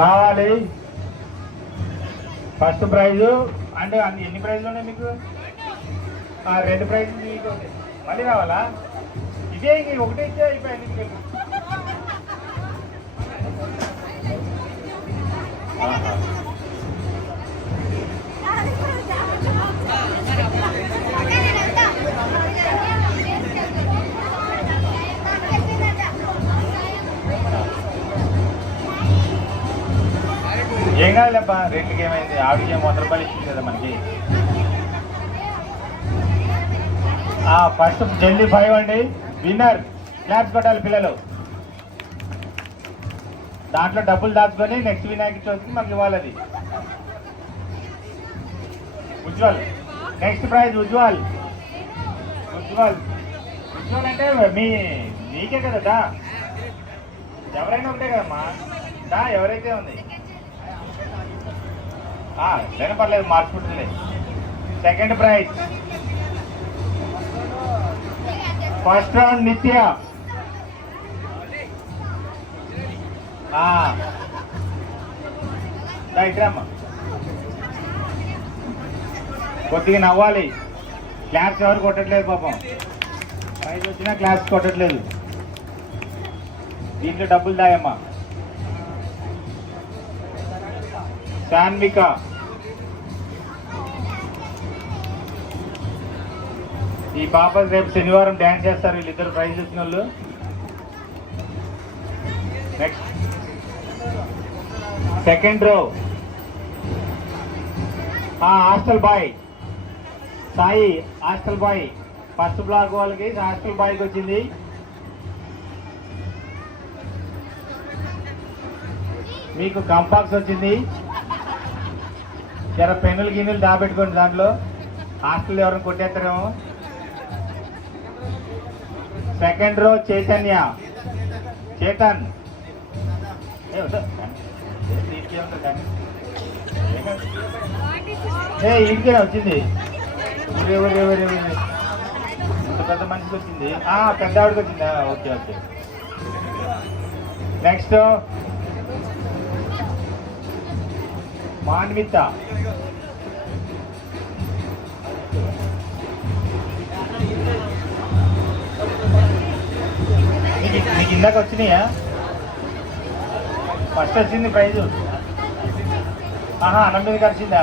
రావాలి. First prize అంటే ఎన్ని ప్రైజ్లు ఉన్నాయి మీకు? 2 ప్రైజ్లు మీకు. మళ్ళీ రావాలా? ఇదే ఒకటే ఇచ్చే అయిపోయాయి మీకు. ఏం కాదులేబ్బా, రెండుకి ఏమైంది? ఆవిడకి 100 రూపాయలు ఇచ్చింది కదా మనకి. ఫస్ట్ జల్దీ 5 అండి. విన్నర్ క్లాప్స్ కొట్టాలి పిల్లలు. దాంట్లో డబ్బులు దాచుకొని నెక్స్ట్ వినాయక చవితికి మాకు ఇవ్వాలి. అది ఉజ్వల్. Next prize Ujwal. ఉజ్వల్ ఉజ్వల్ అంటే మీకే కదా. ఎవరైనా ఉంటే కదమ్మా. ఎవరైతే ఉంది లేని పర్లేదు, మార్చుకుంటుంది. సెకండ్ ప్రైజ్ ఫస్ట్ రౌండ్ నిత్య. ఇట్రామ్మా, కొద్దిగా నవ్వాలి. క్లాస్ ఎవరు కొట్టట్లేదు పాపం. ప్రైజ్ వచ్చినా క్లాస్ కొట్టట్లేదు. దీంట్లో డబ్బులు దాయమ్మా. శాన్విక. ఈ పాప రేపు శనివారం డ్యాన్స్ చేస్తారు వీళ్ళిద్దరు ప్రైజ్ వచ్చిన వాళ్ళు. Next second row hostel boy Sai. Hostel boy first block వాళ్ళకి హాస్టల్ బాయ్కి వచ్చింది. మీకు కంపాక్స్ వచ్చింది. జర పెన్నులు గిన్నెలు దాపెట్టుకోండి. దాంట్లో హాస్టల్ ఎవరైనా కొట్టేస్తారేమో. Second row Chaitanya. చేతన్ ఇంటికే వచ్చింది. ఇంత పెద్ద మనిషికి వచ్చింది. పెద్ద ఆవిడకి వచ్చిందా? Okay okay. నెక్స్ట్ మాన్విత. మీకు ఇందాక వచ్చినాయా? ఫస్ట్ వచ్చింది ప్రైజు. అన్నం మీద కలిసిందా?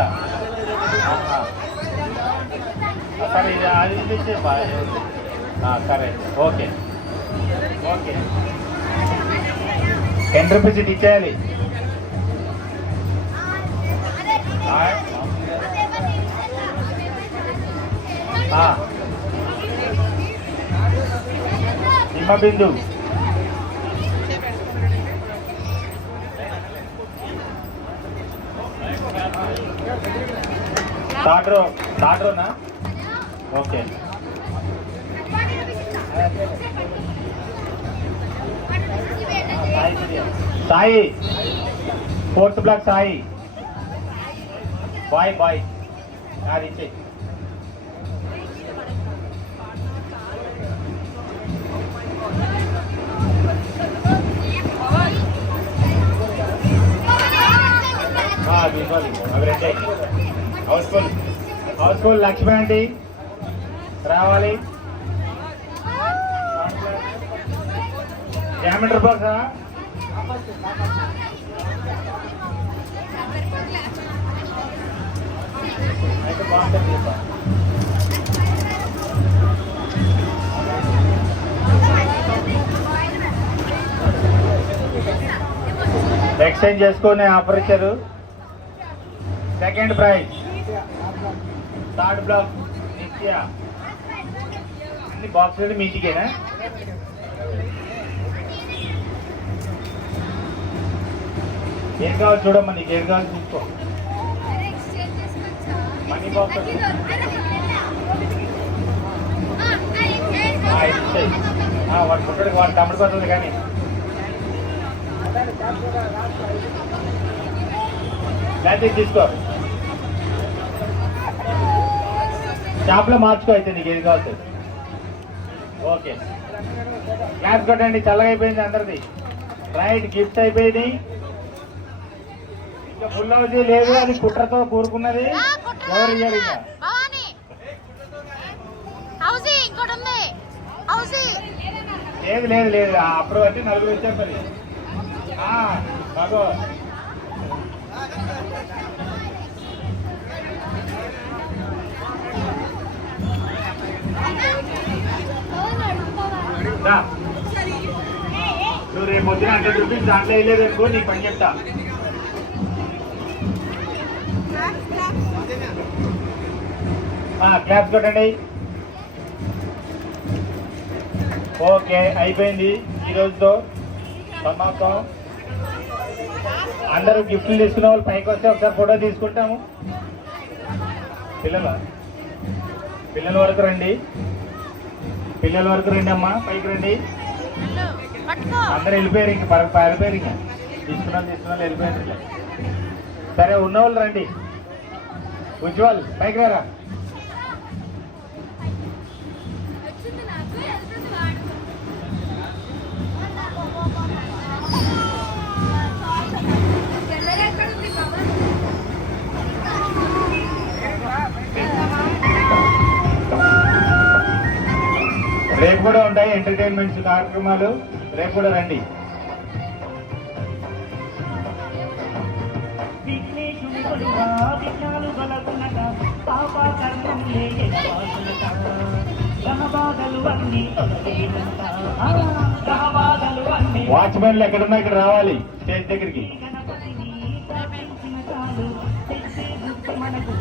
సరే అది ఇచ్చే. సరే ఓకే ఓకే. 10 రూపీస్ ఇటు ఇచ్చేయాలి. Himabindu. Third okay. Sai fourth block Sai. Boy అది ఇచ్చే. అవి రెండే. హౌస్ఫుల్ లక్ష్మి అండి రావాలి. జామెట్రీ బాక్సా? అయితే బాగుంటుంది. ఎక్స్చేంజ్ చేసుకునే ఆఫర్ ఇచ్చారు. సెకండ్ ప్రైజ్ థర్డ్ బ్లాక్ నిత్య. అన్ని బాక్స్ మీటికేనా? ఏం కావాలి చూడమ్మా, నీకు ఏం కావాలి తీసుకో. మనీ బాక్స్ వాడు పుట్టడికి వాడు తమ్ముడికి వస్తుంది. కానీ లేకపోతే తీసుకో, షాప్లో మార్చుకో. అయితే నీకు ఏది కావాలి. ఓకే క్లాస్ కొట్టండి. చల్లగా అయిపోయింది అందరిది. రైట్ గిఫ్ట్స్ అయిపోయింది. ఇంకా ఫుల్ హౌస్ లేదు, అది కుట్రతో కూరుకున్నది. ఎవరు ఇయ్యారు ఇంకా? లేదు లేదు లేదు, అప్పుడు బట్టి నలుగురు వచ్చేస్తుంది. బాగో నువ్వు రేపు పొద్దున 100 రూపీస్ దాంట్లో వేయలేదు అనుకో, నీకు పని చెప్తా. క్లాప్స్ కొట్టండి. ఓకే, అయిపోయింది ఈ రోజుతో సమాప్తం. అందరూ గిఫ్ట్లు తీసుకునే వాళ్ళు పైకి వస్తే ఒకసారి ఫోటో తీసుకుంటాము. పిల్లల వరకు రండి, పిల్లల వరకు రండి అమ్మా, పైకి రండి. అందరు వెళ్ళిపోయారు, ఇంక పారిపోయారు. ఇంకా తీసుకున్న వెళ్ళిపోయారు. సరే, ఉన్నవాళ్ళు రండి. ఉజ్వల్ పైకి రారా. రేపు కూడా ఉంటాయి ఎంటర్టైన్మెంట్స్ కార్యక్రమాలు, రేపు కూడా రండి. వాచ్మెన్లు ఎక్కడున్నా ఇక్కడ రావాలి స్టేజ్ దగ్గరికి. మనకు